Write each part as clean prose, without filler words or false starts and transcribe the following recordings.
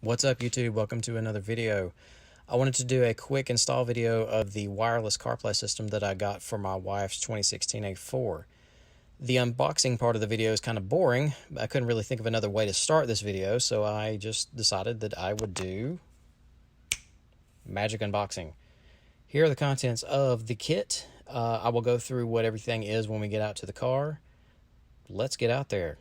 What's up, YouTube? Welcome to another video. I wanted to do a quick install video of the wireless CarPlay system that I got for my wife's 2016 A4. The unboxing part of the video is kind of boring. I couldn't really think of another way to start this video, so I just decided that I would do magic unboxing. Here are the contents of the kit. I will go through what everything is when we get out to the car. Let's get out there.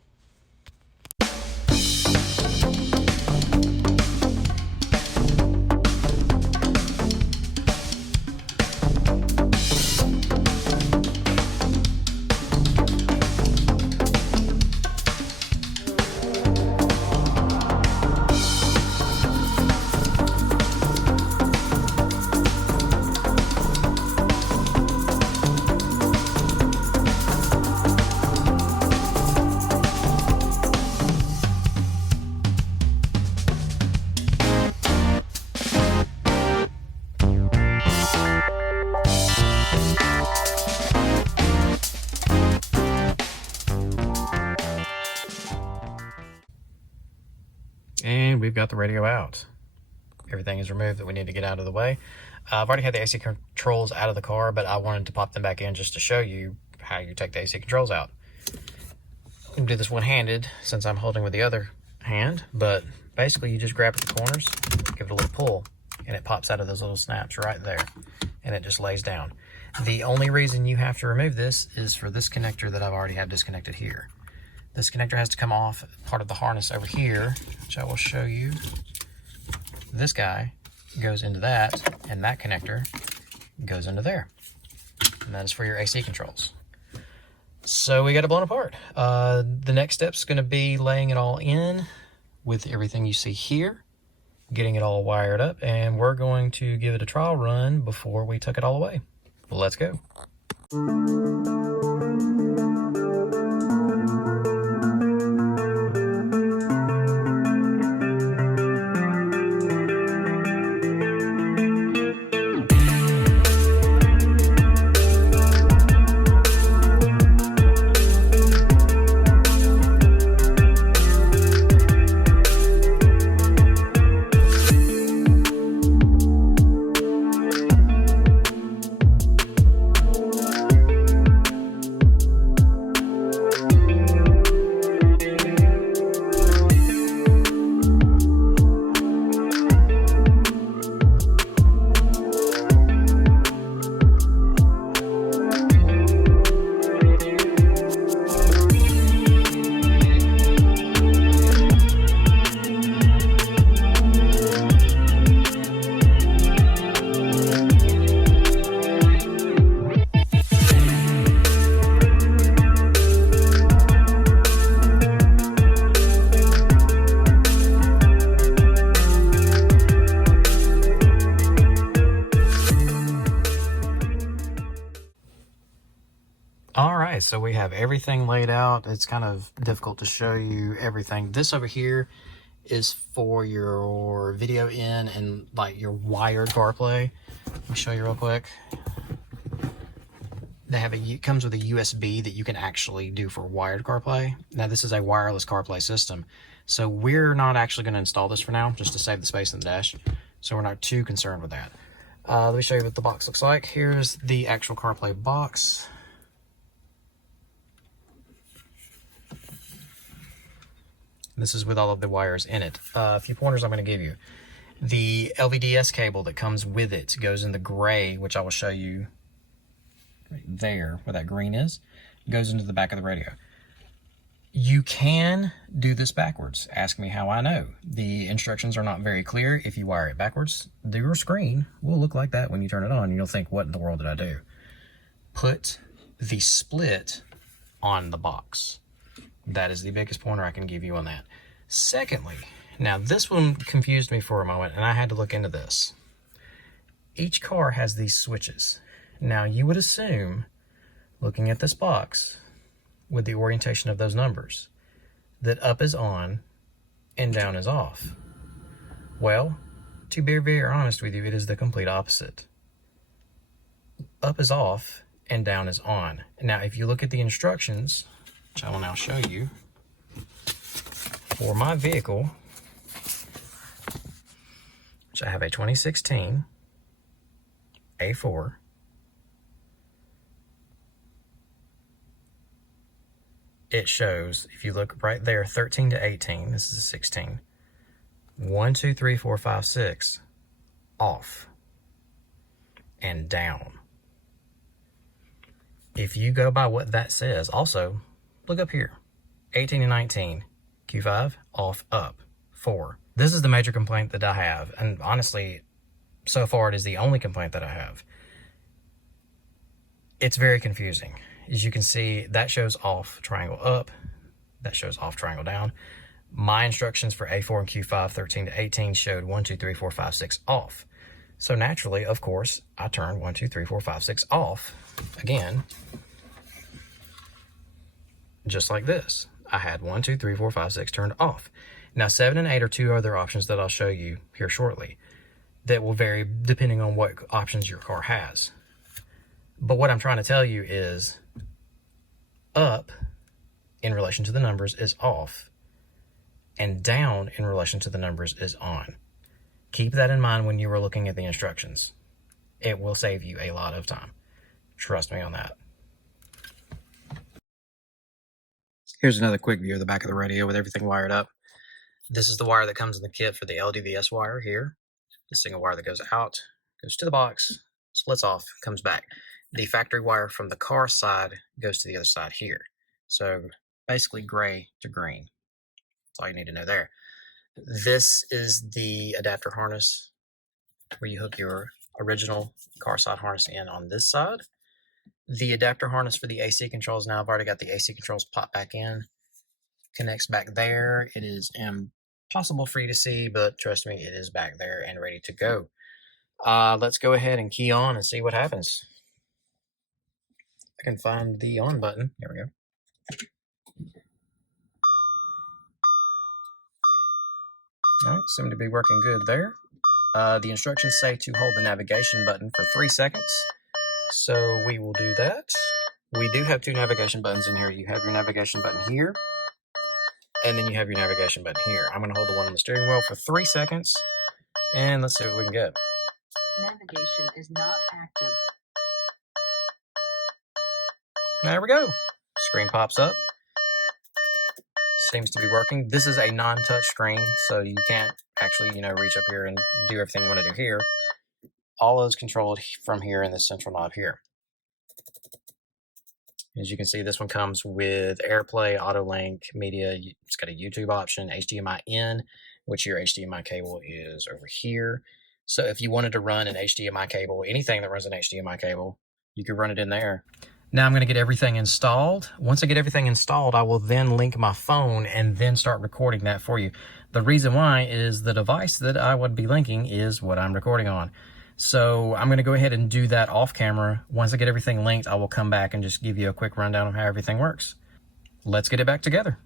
And we've got the radio out. Everything is removed that we need to get out of the way. I've already had the AC controls out of the car, but I wanted to pop them back in just to show you how you take the AC controls out. I'm going to do this one-handed since I'm holding with the other hand, but basically you just grab at the corners, give it a little pull, and it pops out of those little snaps right there, and it just lays down. The only reason you have to remove this is for this connector that I've already had disconnected here. This connector has to come off part of the harness over here, which I will show you. This guy goes into that, and that connector goes into there. And that is for your AC controls. So we got it blown apart. The next step is going to be laying it all in with everything you see here, getting it all wired up, and we're going to give it a trial run before we tuck it all away. Well, let's go. Alright, so we have everything laid out. It's kind of difficult to show you everything. This over here is for your video in and like your wired CarPlay. Let me show you real quick. It comes with a USB that you can actually do for wired CarPlay. Now this is a wireless CarPlay system, so we're not actually going to install this for now, just to save the space in the dash. So we're not too concerned with that. Let me show you what the box looks like. Here's the actual CarPlay box. This is with all of the wires in it. A few pointers I'm going to give you. The LVDS cable that comes with it goes in the gray, which I will show you right there, where that green is, goes into the back of the radio. You can do this backwards. Ask me how I know. The instructions are not very clear. If you wire it backwards, your screen will look like that when you turn it on, and you'll think, what in the world did I do? Put the split on the box. That is the biggest pointer I can give you on that. Secondly, now this one confused me for a moment, and I had to look into this. Each car has these switches. Now you would assume, looking at this box, with the orientation of those numbers, that up is on and down is off. Well, to be very honest with you, it is the complete opposite. Up is off and down is on. Now, if you look at the instructions, which I will now show you, for my vehicle, So I have a 2016 A4. It shows, if you look right there, 13 to 18, this is a 16. 1, 2, 3, 4, 5, 6, off and down. If you go by what that says, also, look up here, 18 and 19, Q5, off, up, 4. This is the major complaint that I have, and honestly, so far it is the only complaint that I have. It's very confusing. As you can see, that shows off, triangle up, that shows off, triangle down. My instructions for A4 and Q5, 13 to 18, showed 1, 2, 3, 4, 5, 6, off. So naturally, of course, I turned 1, 2, 3, 4, 5, 6 off again, just like this. I had 1, 2, 3, 4, 5, 6 turned off. Now 7 and 8 are two other options that I'll show you here shortly that will vary depending on what options your car has. But what I'm trying to tell you is up in relation to the numbers is off, and down in relation to the numbers is on. Keep that in mind when you are looking at the instructions. It will save you a lot of time. Trust me on that. Here's another quick view of the back of the radio with everything wired up. This is the wire that comes in the kit for the LDVS wire here. The single wire that goes out, goes to the box, splits off, comes back. The factory wire from the car side goes to the other side here. So basically gray to green. That's all you need to know there. This is the adapter harness where you hook your original car side harness in on this side. The adapter harness for the AC controls, now I've already got the AC controls popped back in, connects back there. It is impossible for you to see, but trust me, it is back there and ready to go. Let's go ahead and key on and see what happens. I can find the on button. There we go. All right, seem to be working good there. The instructions say to hold the navigation button for 3 seconds. So we will do that. We do have two navigation buttons in here. You have your navigation button here, and then you have your navigation button here. I'm going to hold the one on the steering wheel for 3 seconds, and let's see what we can get. Navigation is not active. There we go. Screen pops up. Seems to be working. This is a non-touch screen, so you can't actually, reach up here and do everything you want to do here. All is controlled from here in this central knob here. As you can see, this one comes with AirPlay, AutoLink, media. It's got a YouTube option, HDMI in, which your HDMI cable is over here. So if you wanted to run an HDMI cable, anything that runs an HDMI cable, you could run it in there. Now I'm going to get everything installed. Once I get everything installed, I will then link my phone and then start recording that for you. The reason why is the device that I would be linking is what I'm recording on. So I'm going to go ahead and do that off camera. Once I get everything linked, I will come back and just give you a quick rundown of how everything works. Let's get it back together.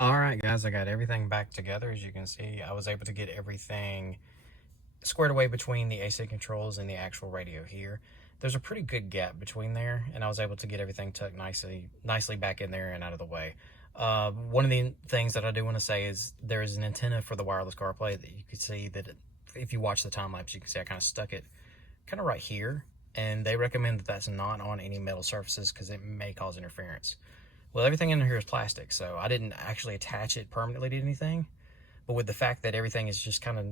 Alright guys, I got everything back together. As you can see, I was able to get everything squared away between the AC controls and the actual radio here. There's a pretty good gap between there, and I was able to get everything tucked nicely back in there and out of the way. One of the things that I do want to say is there is an antenna for the wireless CarPlay that you can see that if you watch the time lapse, you can see I kind of stuck it kind of right here, and they recommend that that's not on any metal surfaces because it may cause interference. Well, everything in here is plastic, so I didn't actually attach it permanently to anything, But with the fact that everything is just kind of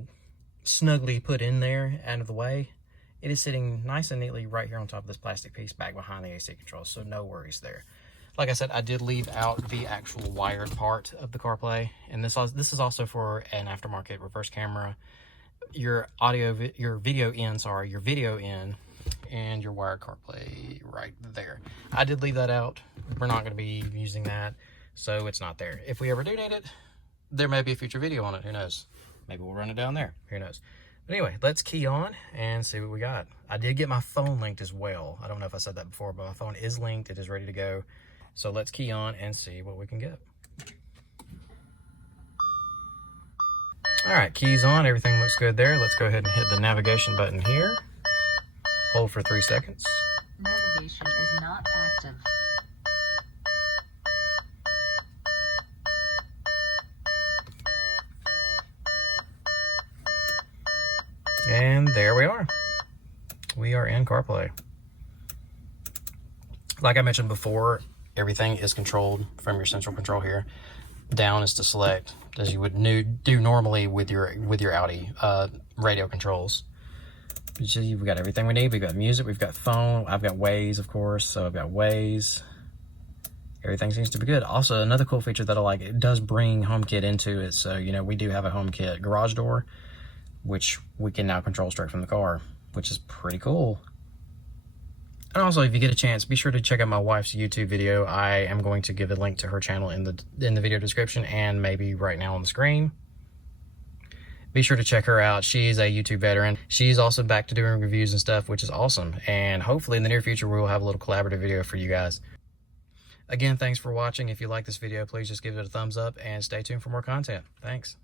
snugly put in there out of the way, it is sitting nice and neatly right here on top of this plastic piece back behind the AC controls, so no worries there. Like I said, I did leave out the actual wired part of the CarPlay, and this is also for an aftermarket reverse camera, your video in, and your wired CarPlay right there. I did leave that out. We're not going to be using that, so it's not there. If we ever do need it, there may be a future video on it. Who knows? Maybe we'll run it down there. Who knows? But anyway, let's key on and see what we got. I did get my phone linked as well. I don't know if I said that before, but my phone is linked. It is ready to go. So let's key on and see what we can get. All right, keys on. Everything looks good there. Let's go ahead and hit the navigation button here. Hold for 3 seconds. Navigation is not active. And there we are. We are in CarPlay. Like I mentioned before, everything is controlled from your central control here. Down is to select, as you would do normally with your Audi radio controls. We've got everything we need. We've got music, we've got phone, I've got Waze, of course, so I've got Waze. Everything seems to be good. Also, another cool feature that I like, it does bring HomeKit into it. So, you know, we do have a HomeKit garage door, which we can now control straight from the car, which is pretty cool. And also, if you get a chance, be sure to check out my wife's YouTube video. I am going to give a link to her channel in the video description and maybe right now on the screen. Be sure to check her out. She's a YouTube veteran. She's also back to doing reviews and stuff, which is awesome. And hopefully in the near future, we will have a little collaborative video for you guys. Again, thanks for watching. If you like this video, please just give it a thumbs up and stay tuned for more content. Thanks.